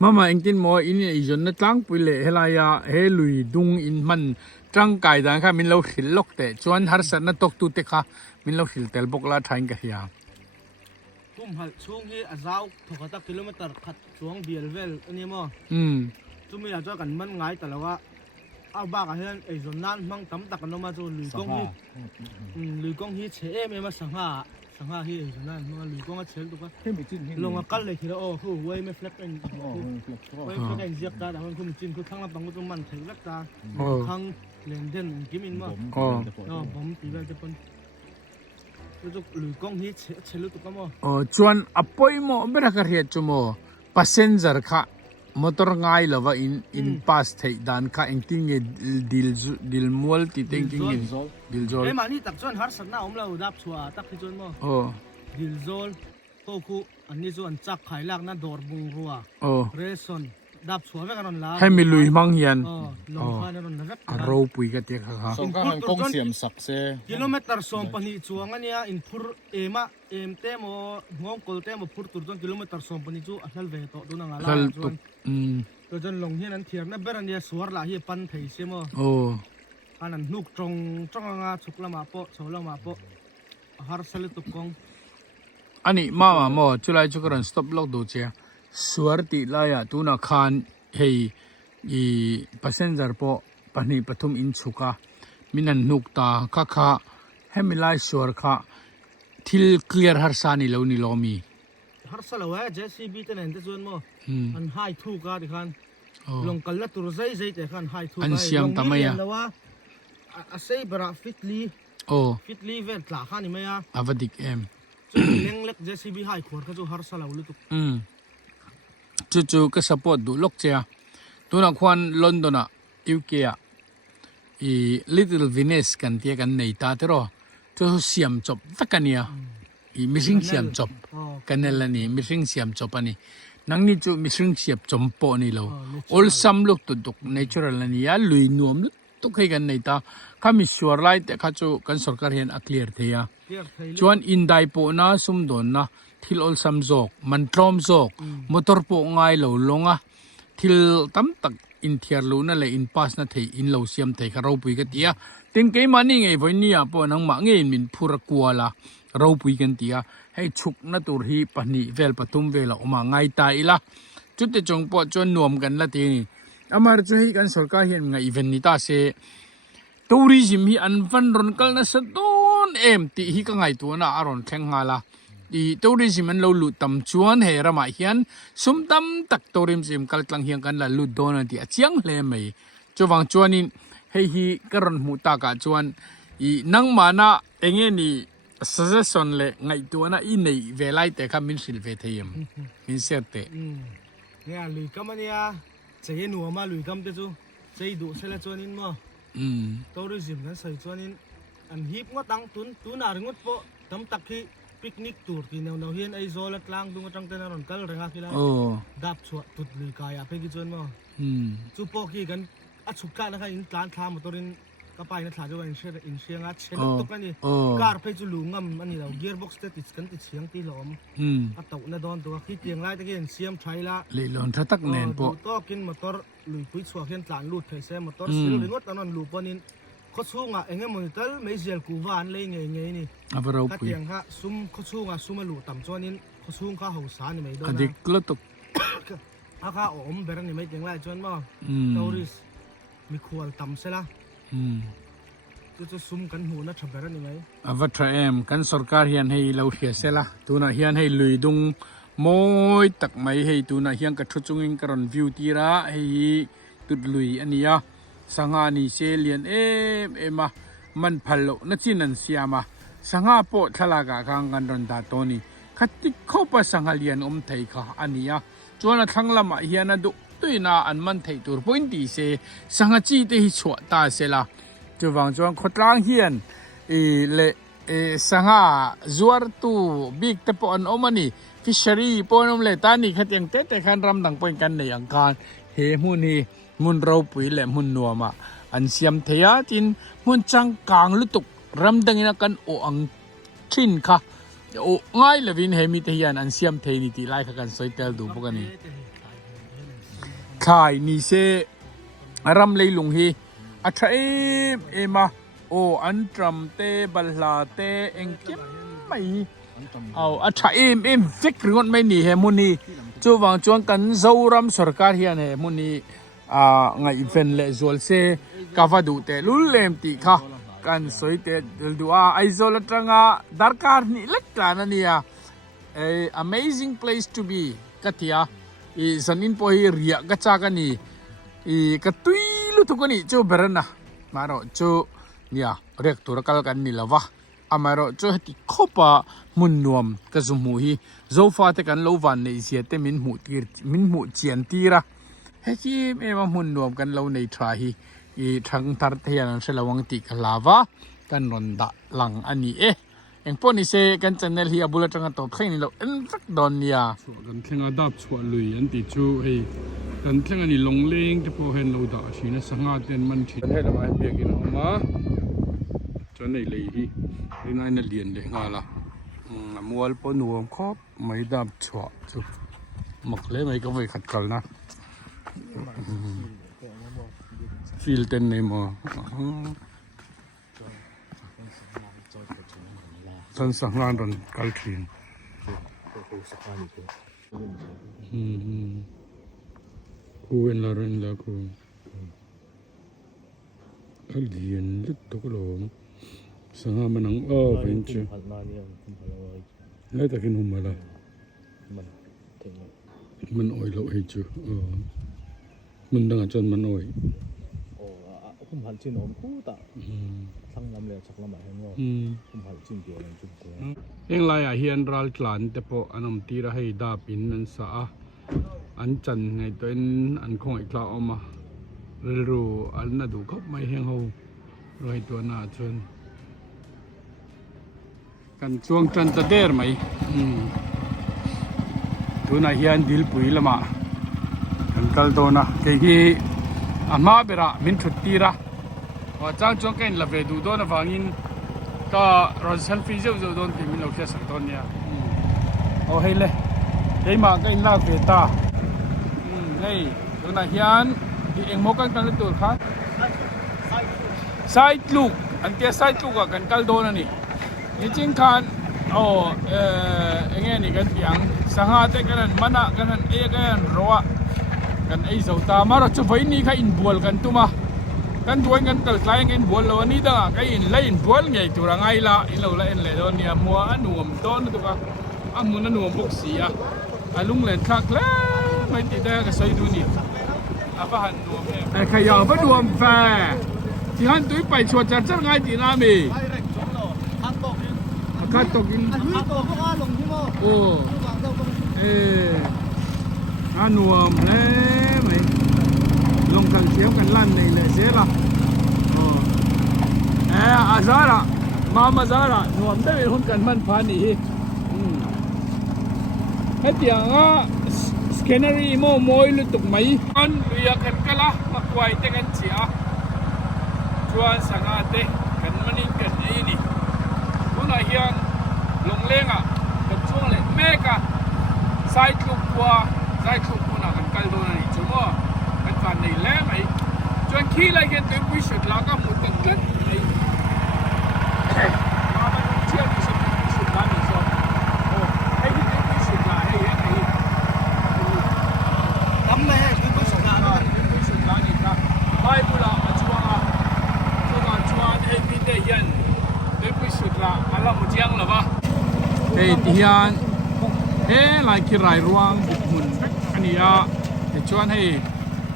mama engtin mo in ijon na tlang puile helaya he lui dung in man tang kai dan kha min lo hil lok te chuan har sat na tok tu te kha min lo hil tel bok la thain ka hiya kum hal chung hi azau thokata kilometer khat chuang bialvel ani mo chumi ya cho kan man ngai talawa a ba ka hian ei zon nan mang tam tak no ma chu lui kong hi che em em sangha hi ei zon nan ma lui kong a chel tu ka longa kal le khira o hu wei me flap en wei flap en jiak ta da hon kum chin ku thang la bang tu man thei lak ta khang len den kimin ma bom ti ba te pon chu lui kong hi chelu tu ka mo chuan apoi mo bera ka riat chu mo passenger kha motor ngai lova in pass thei dan kha engting e dil mol ti tengking dil zol e mani tak chuan har san na om lo dap chua tak hi chuan mo dil zol ko ku ani chu an chak khai lak na dor bung ruwa reson dap chua ve karon la hai mi lui mang hian long kha na ron na vek ro pui ka te kha so ka han kong siam sak se kilometer som pani chuang ania in phur ema em te mo ngong kol te mo phur tur ton kilometer som pani chu a hlal ve to du na nga la chuan to jon long hian an thiar na berania suar la hi pan thei se mo anan nuk trong nga chuklama po cholama po har sal tu kong ani mama mo chulai chukaran stop lock do che suar ti la ya tu na khan hei i passenger po pani pathum in chuka minan nuk ta kha kha hemilai suar kha thil clear har sani lo ni lomi har salawa jcb ten en te chuan mo an hai thu ka di khan long kal la tur zai te khan hai thu an siam tamaya a sei bara fitli vet tla khan ni maya avadik em chu leng lek jcb hai khor ka chu har salaw lu tu chu ka support du lok che tuna khwan london a uk a i little venice kan tia kan nei ta te ro chu siam chop takania i missing siam chop kanelani missing siam chop ani nangni chu missing siam chompo ni lo all sam look to duk natural ani ya lui nuam tu khai kan nei ta khami sure lai te kha chu kan sarkar hian a clear theya chuan in dai po na sum don na thil ol sam jok man trom jok motor po ngai lo longa thil tam tak in thiar lo na le in pass na thei in lo siam thei kha ro pui ka tia tin ke mani ngei voinia po nang ma ngei min phura kwala ro pui kan tia hei chuk na tur hi pani vel patum vela oma ngai ta ila chutte chong po chon nuam kan la ti ni amar chu hi kan sarkar hian ngai event ni ta se tourism hi an van ron kal na sa don em ti hi ka ngai tu na aron thleng hala di tourism an lo lu tam chuan he rama hian sum tam tak tourism kal tlang hiang kan la lu don ti achiang hle mai chuwang chuanin hei hi karon mu ta ka chuan I nang mana enge ni suggestion le ngai tu na I nei velai te kha min sil ve theyem min serte ya lui kamania chei nu ma lui kam te chu chei du sela chuanin mo tourism kan sai chuanin an hip ngo tang tun ar ngot po tam tak hi picnic tour ki no hian ai zola tlang dung tang ten ron kal renga kila dap chua tut lui ka ya pe ki chuan mo chu po ki kan a chukka na kha in tlan thla motorin ka pai na thla jo in sianga chen tu kan ni car pe chu lungam ani lo gearbox te tis kan ti chiang ti lom a tau na don to ki tiang lai te gen siam thaila le lon tha tak nen po to kin motor lui pui chua hian tlan lut thei se motor sil ringot anon lu ponin kho chunga enge monitor mai zel ku van le nge ni avaro ka pui tiang ha sum kho chunga sum lu tam chuanin kho chung kha ho sa ni mai do na adik klotok aka om ber ni mai tiang lai chuan mo tourist mi khual tam sela chu sum kan hu na thaber ni mai avatra em kan sarkar hian hei lo hia sela tuna hian hei lui dung moi tak mai hei tuna hian ka thu chungin karon view tira hei tut lui ania sanga ni se lian ema man phalo na chinan siama sanga po thalaga kang kan ron da toni khati khopa sanga lian thei kha ania chuan thanglama hian adu tuina an man thei tur point ti se sanga chi te hi chwa ta sela chuwang chuan khotlang hian le sanga zuar tu big te po an omani fishery ponom le tani khatyang te khan ram dang point kan nei angkan he muni mun ro pui le mun nuama an siam theya tin mun chang kang lutuk ram dangina kan o ang thin kha o ngai levin he mi te hian an siam thei ni ti lai kha kan soitel du bokani ทายนี่เซรำเลยลุงฮีอัฐเอมาโออันตรมเตบัลลาเตเองเก็บไม่เอาอัฐฟิกรงดไม่หนีเฮมุนีจูวังจวงกันเจ้ารำสรการเฮียนเฮมุนีไงเฟนเลโซลเซกาฟาดูเตลุเลมติค่ะกันสวยเตดูไอโซลตรังดาร์การนี่เล็กกว่านั่นเนี่ยamazing place to be กัตยาสันนินพอฮีเรียกัจจากันนี่กัตุยลุทุกันนี่จูเบรนนะมาโรจูเนี่ยเรียกตัวกัลกันนี่ละวะอามาโรจูที่ขบมุนนวมกัจมูฮีโซฟาเตกันโลวันในเสียเตมินหูเจียนตีระเฮ้ยเอ็มมุนนวมกันโลในทราฮีทั้งตัดเทียนเชลวังติกลาวะกันรอนดะหลังอันนี้เอ็งพอนี่เซกันจันเนลฮีอาบุลจังตัวเพ่งนี่เราเอ็นฟักดอนเนี่ยกันเพ่งอาดับชัวลุยอันติจูเฮกันเพ่งอันนี้ลงเลี้ยงที่พอเห็นเราด่าชีนะสังหารเต็นมันชีให้เรามาเบียกินออกมาจนในเลยฮีนี่นายนั่นเลียนเลยงาละมัวลปนหัวครอบไม่ดับชัวจูหมกเลยไม่ก็ไม่ขัดกันนะฟิลเต็นนี่มั้งสันสังหารดันกัลคินคูเอ็นลาเรนลาคูกัลเดียนลึกตกลงสังหารมันนังเป็นเจ้าแล้วแต่กินหุ่มมาละมันอ่อยเราให้เจ้ามันดังจนมันอ่อยผมหันชินผมคู่ตาทั้งลำเลยชักลำใหม่ให้งอผมหันชินเดียวเลยจุดกูเองไรเฮียนรัลกลันแต่พออันนั้นตีระให้ดาบินนั่นสะอันจันไงตัวอันคงอีกลาออกมารู้อันน่าดูเขาไม่เฮงเขารอยตัวหน้าชนกันช่วงจันตะเดอร์ไหมตัวน่าเฮียนดิลปุยละมากันกัลตัวน่ะแค่อามาเบระมินชุดตีระว่าจ้างช่วงแค่ละเวดูโดนฟังอินก็รอนเซลฟี่เจ้าโดนที่มินเราแค่สักตอนเนี้ยเอาให้เลยได้มาก็อินลากเวตานี่ตัวน่ะเฮียนที่เองมกันกันตัวครับไซต์ลูกอันเดียไซต์ลูกกันกัลโดนนี่จริงๆคันเองนี่กันอย่างสังหารกันมันอะกันกันรัวกันไอ้เจ้าตามาเราจะไปนี่ใครอินบัวกันตัวมากันด้วยกันตัดสายกันบัวเราวันนี้ต่างใครอินไล่อินบัวไงตัวไงละอินเราไล่อินเลยตอนนี้มัวอันหนุ่มต้นตัวก็อันมุนอันหนุ่มบุกเสียอันลุงเล่นคักแล้วไม่ติดได้ก็ใส่ดูนี่อาบ้านหนุ่มเนี่ยไอ้ขยะบ้านหนุ่มแฟที่ฮันตุ้ยไปชวนจัดง่ายดีนะมีข้าตกินโอ้อันหนุ่มเลยไหมลงกันเขียวกันลั่นในเลยเสียละอาซาระมาซาระหนุ่มได้เป็นคนกันมันพานี่ให้เตียงสแกนเนอรี่โมยลุตุกไหมอันดูอยากกันกันละมาควายเตกันเสียชวนสังอาเตกันมันนี่กันนี่ตัวไหนเฮียนลงเลี้ยงกันช่วงเลยแม่กันไซต์ลูกวัวไซต์ลูกวัวน่ะกันกัลโดนนี่ชั่วโมงกันฟันในแหลมไอ้จนขี้อะไรกันตัวพิสุดแล้วก็หมดกันไอ้มาเป็นเชี่ยวพิสุดบ้านนี่ชอบโอ้ไอ้ที่ตัวพิสุดละไอ้ทำไมให้ตัวพิสุดละเนาะพิสุดละนี่ครับไปบุระชัวไอ้พี่เดียนตัวพิสุดละอะไรหมดยังหรอวะไอ้ที่ยันหลายคิดหลายรวงบุกหุ่นอันนี้จะชวนให้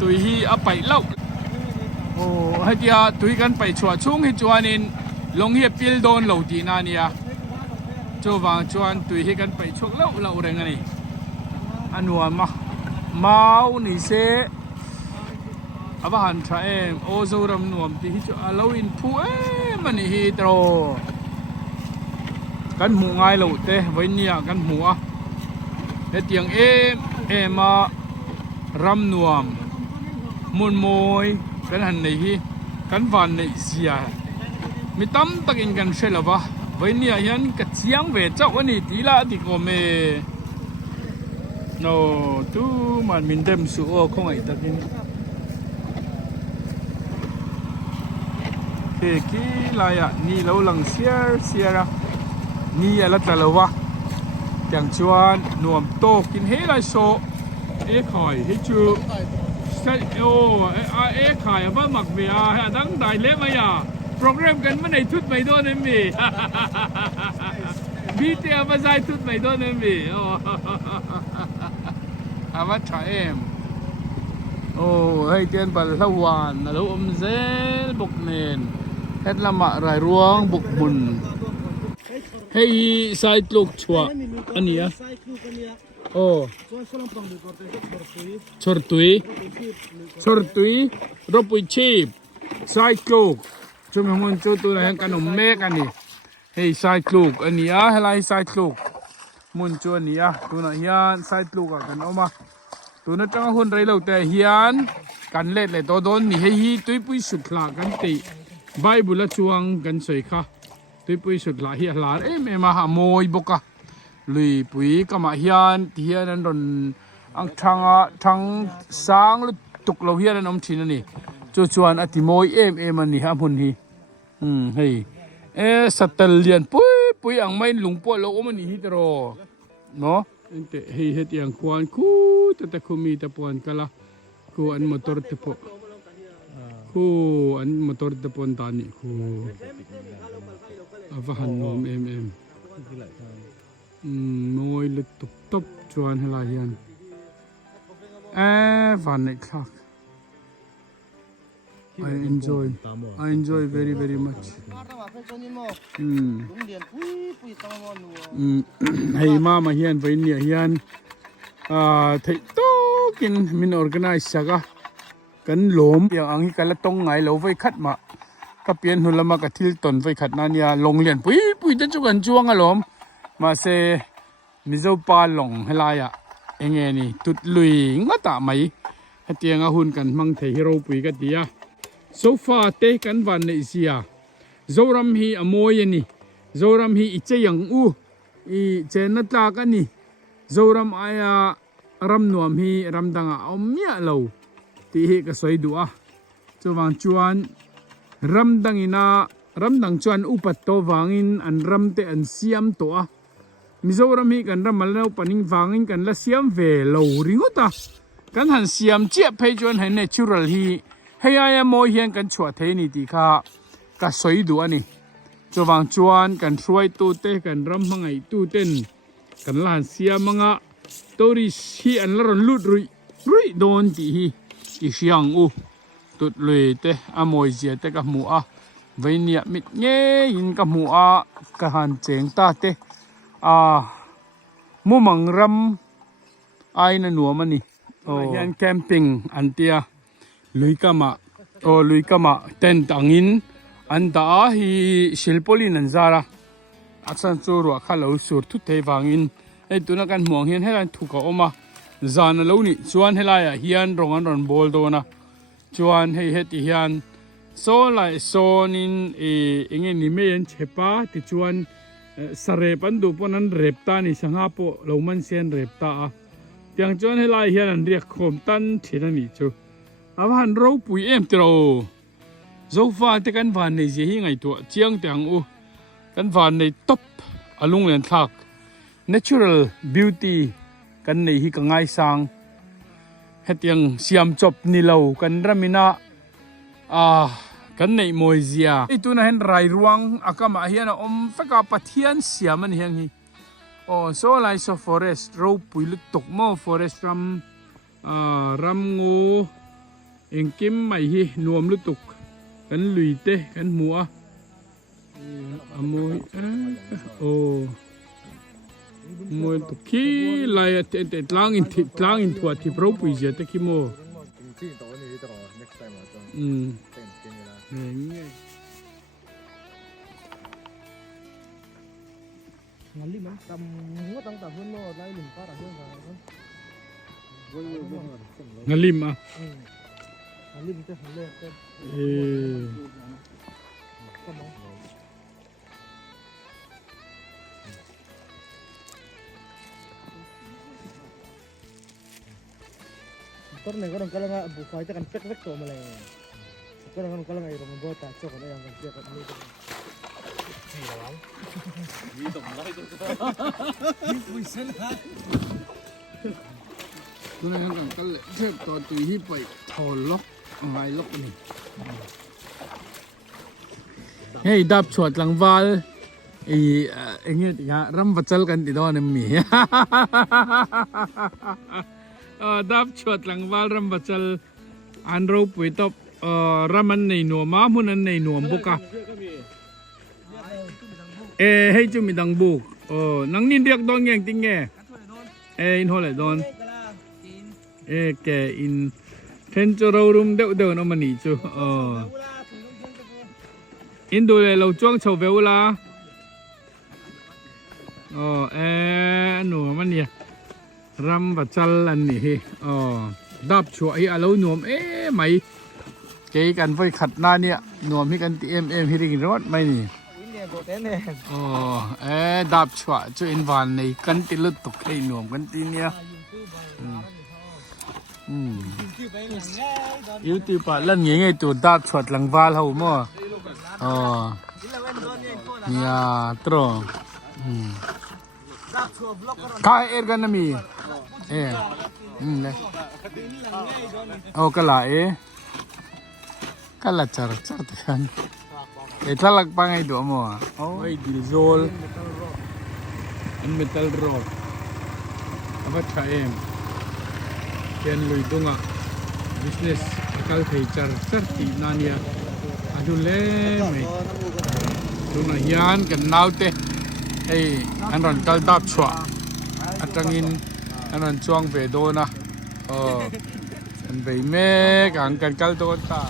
ตุยฮีเอาไปเล่าโอ้ให้ที่ตุยกันไปชัวช่วงให้ชวนนินลงเฮียพิลโดนเหล่าดีนานี่ชัววางชวนตุยฮีกันไปช่วงเล่าเรื่องนี้อันว่ามานี่เสอาบ้านชาเอ็มโอโซรำนวมที่ฮิจอาลวินผู้มันนี่ฮิตรกันหมูง่ายเหล่าเต้ไว้เนี่ยกันหัวเตียงมารำนวมมุนมวยกันหันในฮีกันวันในเสียมีตั้มตะกินกันเชลวะไว้เนี่ยยันกัดเสียงเวจ้าวันนี้ตีละติโกเม no tu man min dem su o không ai ta tin thế kí lại à ni lâu lăng xia ra ni à lát là wa chẳng chuan nuông to kín hết lại số ế khỏi hết chưa sai ô ế khỏi à mặc về à đăng đại lễ mày à programกันเมื่อไหร่ทุดไม่โดนเอ็มบีบีเตียมาใส่ทุดไม่โดนเอ็มบีโอ้อาวัตชาเอ็มโอ้ให้เตียนปัลลวานนะลูกเซลบุกเนนเฮ็ดละมะรายรวงบุกบุญให้ใส่ลูกชัวอันนี้อ่ะ ไซคลูกันเนี่ย โอ้ ส่วนสลัมปังดูก่อนแต่ก็บริสุทธิ์ ชอร์ตุยรบปุยชีพใส่ลูกช่วงมันจุดตัวอะไรกันหนุ่มเมกันนี่ให้ใส่ลูกอันนี้อ่ะให้ไล่ใส่ลูกมุนจวนนี้อ่ะตัวนั้นเฮียนใส่ลูกกันออกมาตัวนั้นจังหุ่นไรเราแต่เฮียนกันเล็ดเลยตัวโดนนี่ให้ฮีตุยปุยสุดหลากันตีใบบุละจวงกันสวยค่ะตุยปุยสุดหลาเฮียหลาเอ๊ะแม่มาหาโมยบกะลุยปุยก็มาเฮียนนั้นโดนอังทางสางแล้วตุกเราเฮียนั้นอมชินนี่จวนอติโมยมันนี่ฮะพุ่นฮีเฮ้ยสัตว์เลียนปุยอังไม่หลงปวดเราอมันนี่ฮิตรอเนาะเตะให้เฮ็ดอย่างควานคู่แต่คุมีตะปวนกะละคู่อันมอเตอร์ตะปอคู่อันมอเตอร์ตะปวนตานี่คู่อาฟันนอมมวยลึกตบจวนเฮลาเฮียนฟันในคลักI enjoy very very much ให้มาเฮียนไปเนี่ยเฮียนไทยโตกินมิน organize สักกันหลมอย่างอังนี้กันละตรงไหนเราไฟคัดมาก็เปลี่ยนหุ่นละมากระทิลตนไฟคัดนั่นเนี่ยลงเรียนปุยจะจุกันจ้วงอะหลมมาเซมิโซปาลงให้ลายอะเองนี่ตุดลุยงะตะไหมให้เตียงหุ่นกันมังเทฮิโร่ปุยกันดีอะso far te kan van ne sia zoram hi amoy ni zoram hi iche yang u I chena tla ka ni zoram aya ram nuam hi ram danga omya lo ti hi ka soi du a chuwang chuan ram dangina ram dang chuan upat to wangin an ram te an siam to a mizoram hi kan ram mal no paning wangin kan la siam ve lo ringota kan han siam che phei chuan hai natural hiให้อายโมเฮียนกันชัวเทนี่ตีค่ะก็สวยดูอันนี้จวางจวนกันช่วยตู้เต้กันรำมังไงตู้เต้นกันลานเสียมังะตัวริชีอันละรอนลุดรุยโดนตีฮีอีเสียงอูตุดเลยเต้อโมยเสียเต้กับหมูอ่ะไว้เนี่ยมิดเงี้ยยินกับหมูอ่ะกะหันเจงตาเต้มูมังรำไอ้นั่นหนัวมันนี่เฮียนแคมปิ้งอันเตียลุยกามาเต็นตังอินอันตาฮีศิลปลินันซาระอักษรสูรัวข้าเราสูรทุเทวังอินไอตัวนักการหมวงเฮียนให้เราถูกเอามาจานเรานี่ชวนให้เราเฮียนรอนบอลตัวนะชวนให้เฮ็ดเฮียนโซไลโซนินเองนี่ไม่เห็นเชปาที่ชวนสเรปันดูปนันเรปตานี่สังหาโปเรามันเซียนเรปตาอย่างชวนให้เราเฮียนเรียกโคมตันเทนันนี่จูอาวันเราปุยเตโรโซฟาที่กันวันในเสียงไงตัวเจียงเตียงกันวันในท็อปอารมณ์เลียนทัก natural beauty กันในฮิกังไงสังเฮตียงเสียมจบนิลาวกันรามินากันในมวยเซียไอตัวนั้นเห็นไรรวงอากามาเฮียนะฟักปัทเทียนเสียมันเฮียงฮีโซไลโซฟอเรสต์เราปุยลุกตกมอฟอเรสต์รัมงูเองกิมไม่ฮีนวมลุตุกกันลุยเตะกันมัวมวยมวยตุกี้ลายเตะล้างอินทัวที่พร้อมปุยเจตะคิโมงั้นลิมันตำหัวตั้งแต่พุ่นโน่ไล่ลิมป้าตะเพื่อนกันงั้นลิมอ่ะลิมเต้นเลยเต้น Tor ne kadang kalau nggak buka itu kan pek tuh malah. Kadang kalau nggak irong buat tak cok kan yang kan dia kan ini.ตัวนั้นก็เทียบตัวตุยที่ไปถอดล็อกไม้ล็อกนี่เฮ้ยดับชวดหลังวาลเงี้ยที่รำวัชลกันติดตัวนี่มีดับชวดหลังวาลรำวัชลอันรูปไปตบรำมันในหนัวม้ามุนันในหนัวบุกะให้จุมีดังบุกนังนินเรียกดองยังติงเงอินโฮเลยดอนแกอินเทนจูเรารุมเดวน้ำมันนี่จูอินดูเลยเราจ้วงโชว์เวลาหนูมันเนี่ยรำบัดจัลอันนี้ดับชัวไอ้เราหนุ่มไม่เกี่ยกันไฟขัดหน้าเนี่ยหนุ่มให้กันตีเอ็มให้ริงรถไม่นี่ดับชัวจูอินวันในกันติลุตุกให้หนุ่มกันตีเนี่ยYouTube อ่ะเล่นยังไงตัวดับชดหลังวาลเขามั่วเนี่ยตรงข้ากันนะมีเลยก็ละก็ละจัดกันถ้าลักปังไอ้ตัวมั่วไอ้ดิโซลอันเมทัลโรดapa caem kian lui dunga business akal feature certi nania adule me dunga yan kan naute anron kal dap chwa atangin anron chuang ve do na kan ve me kan kal do ta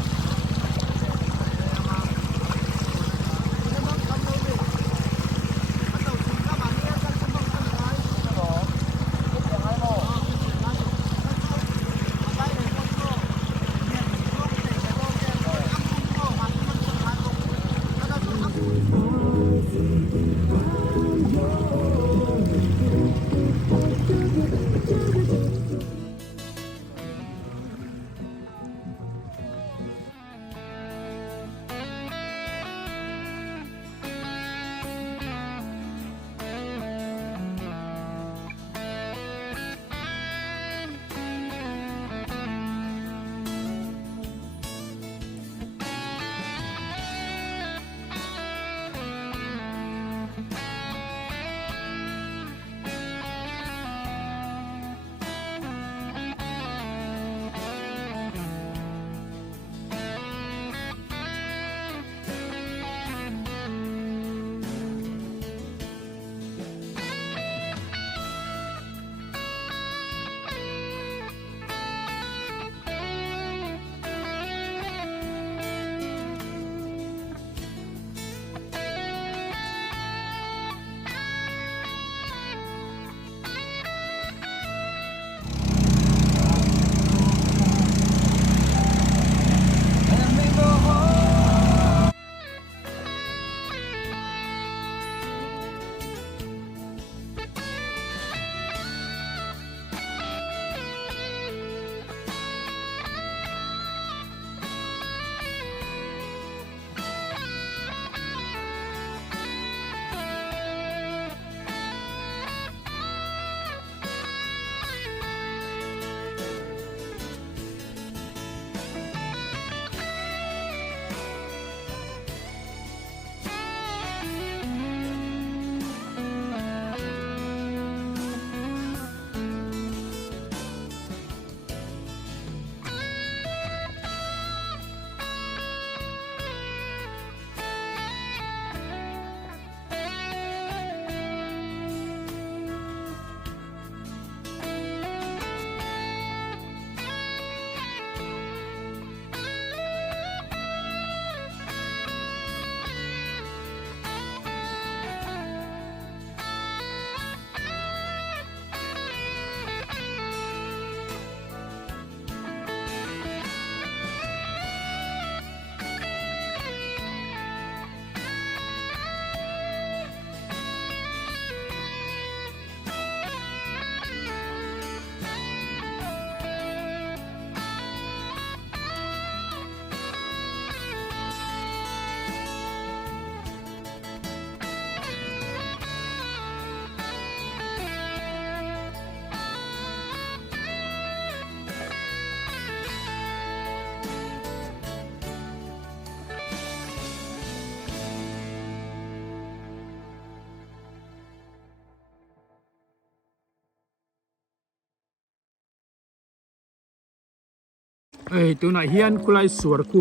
เอ้ยตัวไหนเฮียนคุไลสวนกู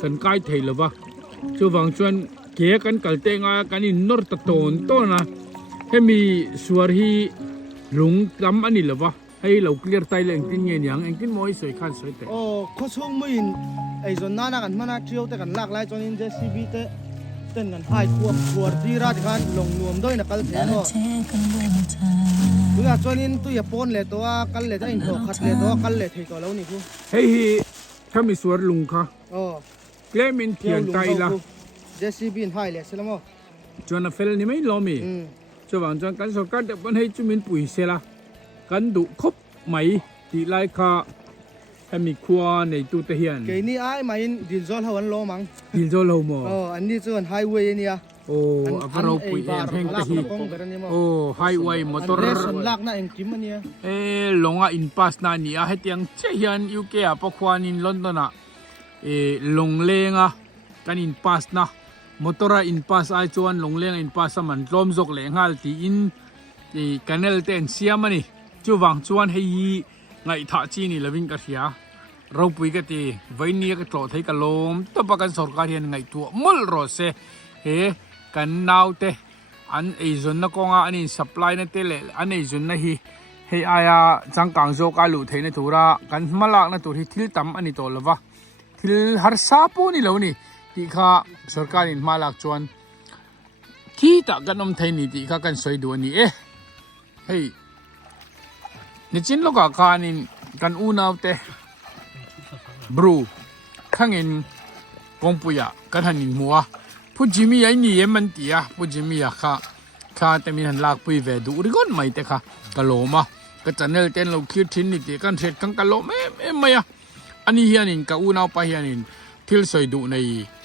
กันใกล้เทลวะช่วงชวนเกี่ยกันกัลเตงากันอินนอร์ตะโตนต้นนะให้มีสวนฮีลุงกำอันนี้ลวะให้เราเคลียร์ไตเลยกินเงี้ยยังกินมอยสวยขันสวยแต่ โอ้เขาช่วงมือไอ้ส่วนนั้นกันมันเที่ยวแต่กันลากไล่จนอินเจซีบีเต้นกันหายควบขวดที่ราชการลงนวมด้วยนะกันเถอะตัวจนอินตัวอย่าปนเลยตัวกันเลยจะอินตัวขัดเลยตัวกันเลยที่ตัวแล้วนี่กู เฮ้ยถ้ามีสวนลุงค่ะ โอ้ เกลมินเทียนไตละ เจซีบีหายเลยใช่ไหม จวนเฟลนี่ไม่ล้อมีช่วงจวนกันสกัดบันให้จุมินปุ๋ยเสละกันดุคบไหมตีไล่ค่ะให้มีครัวในตู้เทียน เกนี่ไอ้มาอินดินโซลหันโลมัง ดินโซโลโม โอ้อันนี้ส่วนไฮเวย์เนี่ย โอ้อเราปุ๋ยเองเพ่งตะฮีโอ้ไฮเวย์มอเตอร์ เรสลากน่ะเองกิมมันเนี่ย ลงอ่ะอินพาสนานี่อ่ะให้เตียงเชียนยูเคอ่ะพวกควานินลอนดอนอ่ะลงเลงอ่ะกันอินพาสนะมอเตอร์อินพาสไอจวนลงเลงอินพาสมันลมจกเลงฮัลที่อินกันเนลเตนเสียมันนี่จู่วังจวนให้ไงท่าจีนี่ละวิ่งกันเสียเราปุยกันตีไว้เนี่ยก็โตให้กันลมตัวประกันสกัดเฮียนไงตัวมุลรสเฮกันนาวเตอันไอจนนักกงอันนี้สัปไลนั่นเตะอันไอจนนะฮีเฮียอายาจังกังโจกาลุเทนตัวระกันมาลักนั่นตัวที่ทิลตัมอันนี้ตัวละวะทิลฮาร์ซาปูนี่แล้วนี่ที่ข้าสกัดนี่มาลักจวนที่ตะกันนมเทนี่ที่ข้ากันสวยดูนี่เฮ้ยนี่จินลูกอาการนี่กันอูนาวเตบรูข้างเงินกงปุยะกันหันมัวผู้จิมีไอ้นี่มันตีอ่ะผู้จิมีอ่ะข้าแต่มีหันลากปุยเวดูริกอนไม่แต่ข้ากะโลมาก็จะเนลเต้นเราคิดทิ้งนี่ตีกันเสร็จกันกะโลไม่อ่ะอันนี้เฮียนินกับอูนาวไปเฮียนินที่สวยดูใน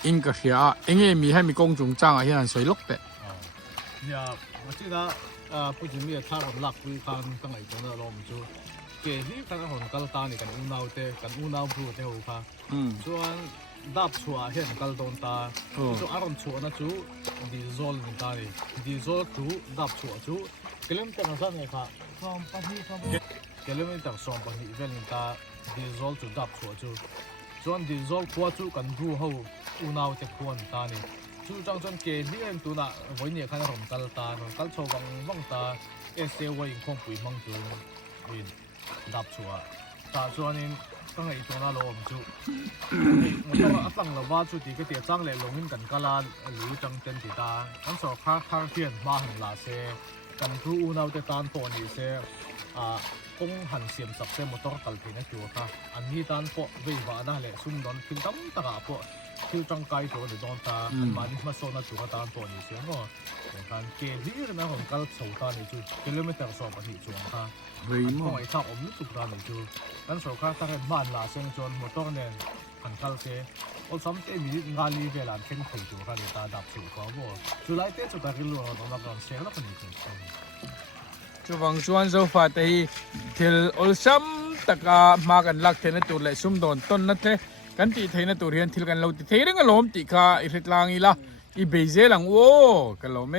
อิงกะเฮียเองมีให้มีกงจงจ้างเฮียนันสวยลกแต่ 呀，我记得不仅咩差我落灰間更嚟講得攞唔住，嘅呢間紅膠單嚟緊烏鬧嘅，緊烏鬧鋪嘅好卡，ส่วนดับชัวเห็นกันตอนตาส่วนอารมณ์ชัวนะจูดีโซลนี่ตานี่ดีโซลจูดับชัวจูกิโลเมตรสั้นเลยค่ะกิโลเมตร2ปะนี่เวลนี่ตาดีโซลจูดับชัวจูส่วนดีโซลขัวจูกันดูเขาอูนาวจะควรตานี่จูจังจนเกลี่ยนตัวน่ะวันนี้ขันผมกันตากันโชว์วังตาเอเซวยิงคงปุ๋ยมังจูวินดับชัวตาส่วนนี้ตั้งไอ้ตัวน่ะรอมจู我當一登就挖出啲嘅地張嚟弄緊緊㗎啦，料張真地大，咁就卡片馬行那些，咁都烏鬧嘅單貨呢些啊，公行閃十些冇多特別嘅叫卡，อันนี้單貨為話那嚟送到偏東得啊貨，挑張街咗嚟當ta，อันมานี่มาโซนตัว單貨呢些我，我看嘅呢個咩紅膠草單嚟做，幾多米特數不係做卡，咁我一插我唔做單嚟做，咁就卡得係慢那聲做冇多呢。很高些，我諗啲米壓力嘅難聽陪住佢哋打搭住嗰個，最嚟啲就大幾路我諗講寫咯，佢哋就。就往ส่วนโซฟาที่ที่อุลซัมตะกามากันลักเทนตัวเลยซุ่มโดนต้นนั่นเองกันที่เทนตัวเรียนที่กันเราที่เทนกันล้มติค่ะอีกลางอีละอีเบเซลังโว้กันล้มไหม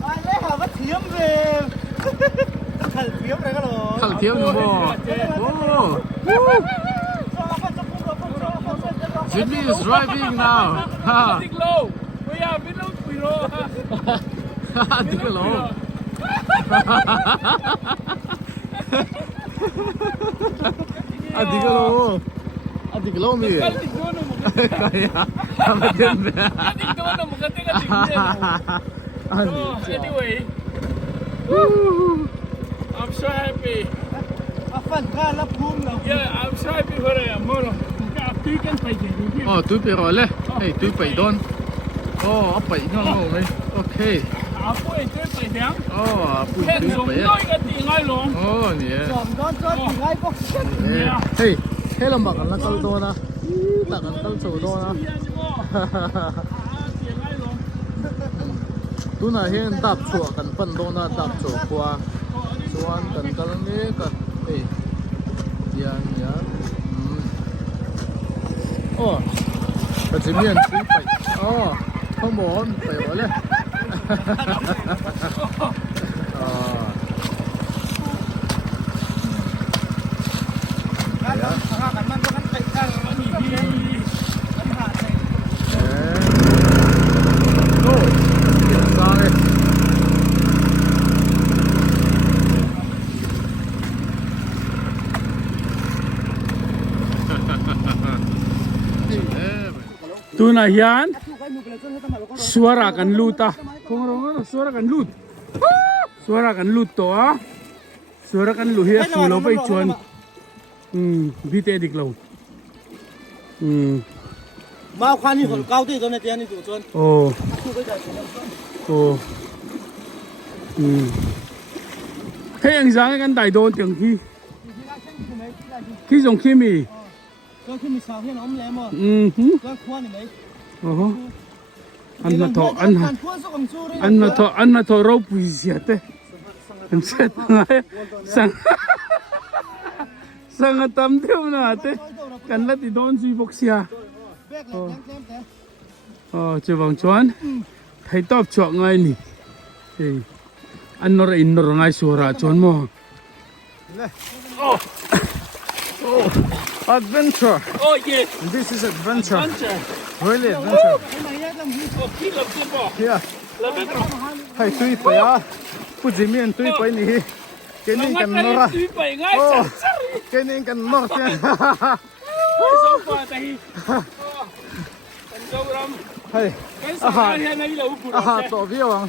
ไอ้แม่หาว่าเทียมเลยขัดเทียมเลยก็หรอขัดเทียมหนูบ่โอ้ Jimmy is driving now. Ha. Low. We are below. Low. Adiglo. Adiglo mi. Kaya. Amadin ba? Adiglo mo kasi Anyway. I'm so happy. Afan ka la pum la. Yeah, I'm so happy for it. Túi bị rồi lên, hey túi bị đón, bị nó luôn đấy, ok. Túi bị đắng, túi bị á, nè. Hey, hey làm bạc là câu đô na, bạc là câu sầu đô na. Túi này hiện đạp chùa cần phân đô na đạp chùa qua, xuân cần cái này cần, hey, yan yan. โอ้ปัจจุบันซื้อไปอ๋อข้างบนไปหมดเลยอ๋อ Saka kan man kan kai kan ni kan ha sai. Go. Sang ấy. Tu na hian suara kan luta. Kung rongo suara kan lut. Suara kan lut to ah. Suara kan lu hiya sulo pa ichuan. Bite dik lo. Mau khoan ni hol cao ti to ne tian ni tu chuan. Oh. Oh. Hey anh sáng kan dai don tiếng khi. Khi dùng khi mi. Chuan khi mi sao hian om le mo. Chuan khoan ni mai. Anh là thọ rau bùi diệt đấy. Anh sẽ ngay sang tắm theo nào thế. Cần là thì đón duy bốc xia. Chưa vòng choán. Thấy top chọn ngay nè. Anh nó in nó ngay sủa ra choán mò. Adventure. Oh yeah. This is adventure. Really adventure. Yeah. Hay tui phải à. Phụ chỉ miền tui phải nè. Cái này cần nó ra. Oh. Cái này cần nó ra. Hay. Tổ viêu à.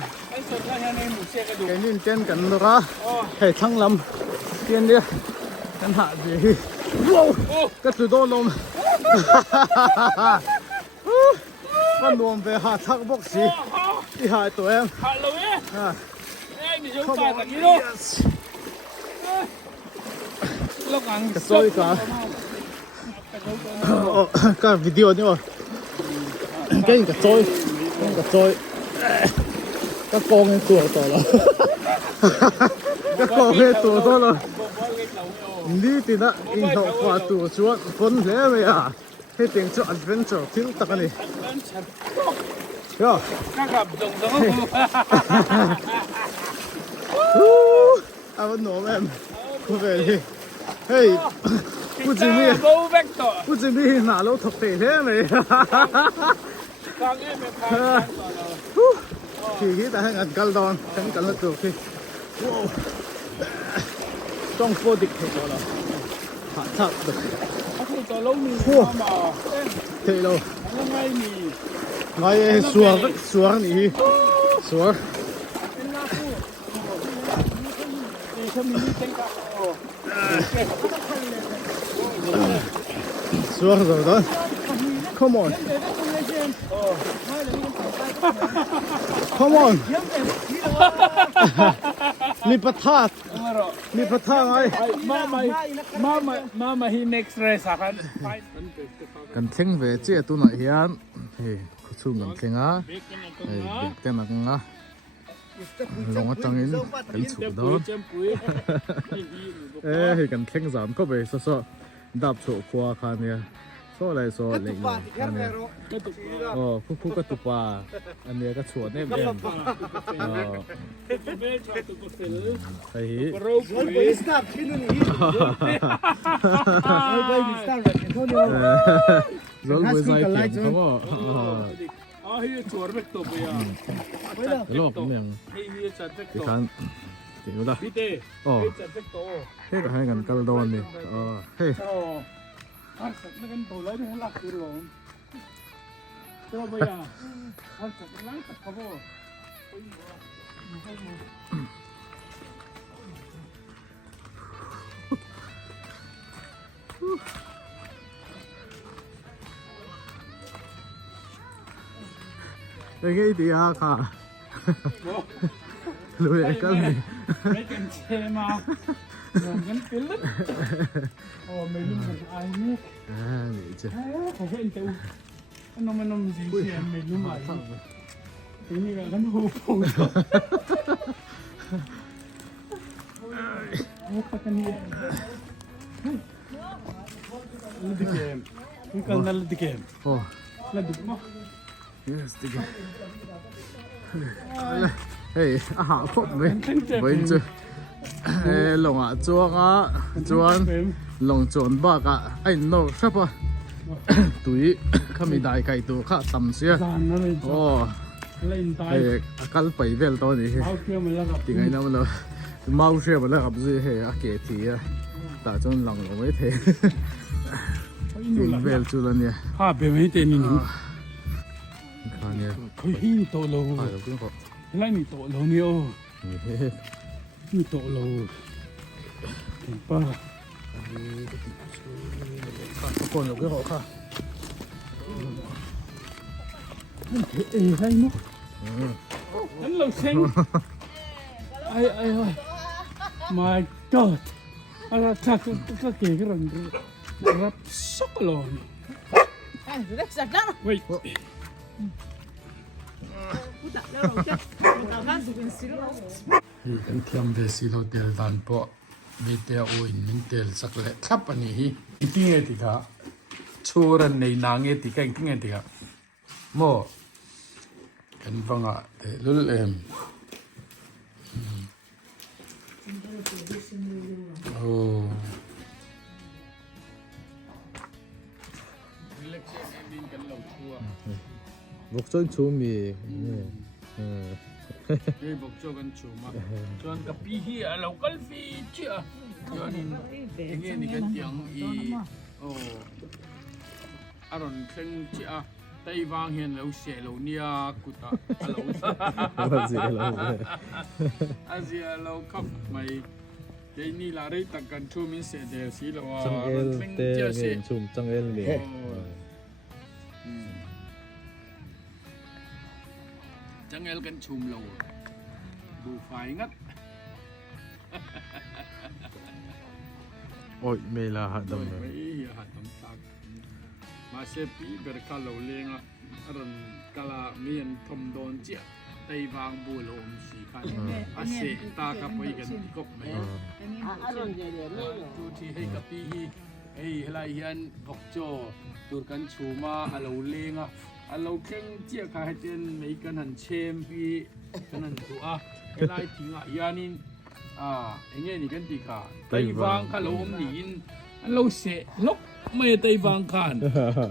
Cái này tên cần nó ra. Hay thăng lắm. Tiền đi. Cần hạ gì. Wow. Cái tụi đô lông. Con luồng về hạ thác bốc xí. Đi hại tụi em. Hạ lâu ấy. Come on. Yes. Cái xôi cả. Cái video nữa. Cái xôi. Cái xôi. Cái con cái tuổi to rồi. Cái con cái tuổi to rồi. Đi thì đã in học qua tuổi chuột phun lẽ vậy à. Cái tiếng cho adventure tiếng tắc này. Yo. À vẫn nổ em. Cô về đi. Hey. Bút gì mi nã lâu thuộc thể thế này. Thì cái ta hàng cal đòn, chẳng cần là được khi. Trong phố địch thì có là hạ thấp được. Thế lâu. Ngay xuống đi. Xuống. Xuống rồi đó. Come on. Come on. Ni patat. Ni patang ay. Mama hi next race akan. Kan theng ve che tu na hian he khusum kan thenga ei bek te nak nga long atangin kan chu don he kan theng zam ko be so dap chu khwa khan ya so lai so le ya oh khu ka tu pa an ne ka chuan em ei Rồi start khi nó nghỉ. Rồi start rồi thôi đi. rồi với sai kiếm không ạ Hi chuột vek to ya. cái lọc cũng miệng Hi chat vek thì to. khán thì nó đã Bite. oh Chat vek to. thế cả hai gần cal đòn đi hey Sat na kan to lai ni lak tur lo. To ba ya. Sat lang tak ka bo. cái gì à cả lùi lại cái này Mấy cái xe mà. Rồi gắn pin lắm. Mấy lúc mình ai nhé. vậy chứ Có cái tiêu. Nó mà nó gì xe mấy lúc mà. Thế như là gắn hộp phồng rồi. Hộp cái này. Lật game. Mình cần lật game. oh Lật được mà. yes đi hey à hảo phúc với chứ lồng à chuan lồng chuan ba cả anh nô sắp à túi kami đại cái tu khá tầm xia ô cái bảy vel to này tiếng anh nào là mau xia mà là gặp gì hệ à kể thì à ta chọn lồng lồng ấy thế tiếng vel chu lên nha ha be me te ni khá nha ko hin to lo à được cũng có lai ni to lo ni o ni to lo pa còn được cái họ khá ê lai mo anh lo sen ai ai ai my god ala ta ke cái răng rap sốc lo Rất sạch lắm. wait kan thiam ve si lo tel dan po me te o in min tel sak le thap ani hi ti nge ti kha churan nei na nge ti kan nge ti kha mo kan vanga te lul em oh relaxation din kan lo thua một số chú mì Hey, bok cho kan chuma. Chuan ka pi hi a local fi chia. Chuan in nge ni kan tiang I aron thleng chia Tây vang hiền lâu xe lâu nia kuta lâu là gì là Asia lâu khắp mày cái ni là đấy tặng cần chu min xe đều xí lâu trong el tê nghe chùm trong el mì chẳng el kan chum lâu bu phải ngắt ôi mê là hạt đầm rồi mấy hạt tấm tạc mà xe pi ber ka lâu lên á aron kala miền thom don chia Tây vang bu lâu xí khai à xe ta ka poiกันกบไหมtu thiให้กับพี่เฮ้ยอะไรยันบอกโจดูกันชูมาอะเราเลงอ่ะอะเราเข่งเจี๊ยกให้เจนไม่กันหันเชมพี่กันหันตัวอะไรทิ้งอ่ะยานินอย่างเงี้ยนี่กันตีค่ะไต้วางข้าเราอมหนีนเราเสะลบไม่ไต้วางขัน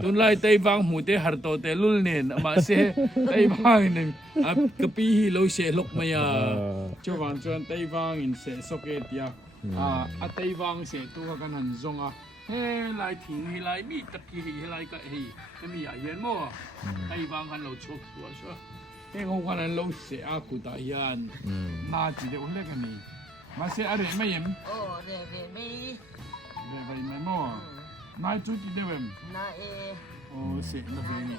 จนไล่ไต้วางหูเตะหัดโตเตะลุ่นเน่นมาเสะไต้วางหนึ่งกะปีเราเสะลบไม่เจ้าวันจวนไต้วางอินเสะสกเกตยาไต้วางเสะตัวกันหันซงเฮ้ไล่ทิ้งให้ไล่มีตะกี้ให้ไล่ก็เฮ้ก็มีอย่างเย็นมั่วไต้วางกันเราชกตัวชัวเฮ้ของกันเราเสะอากุตายันน่าจีเดียวเล็กกันนี่มาเสะอะไรไม่เห็น Để về mi. về vậy mà mò nãy chút đi đâu em Na ô sẽ nó về nhỉ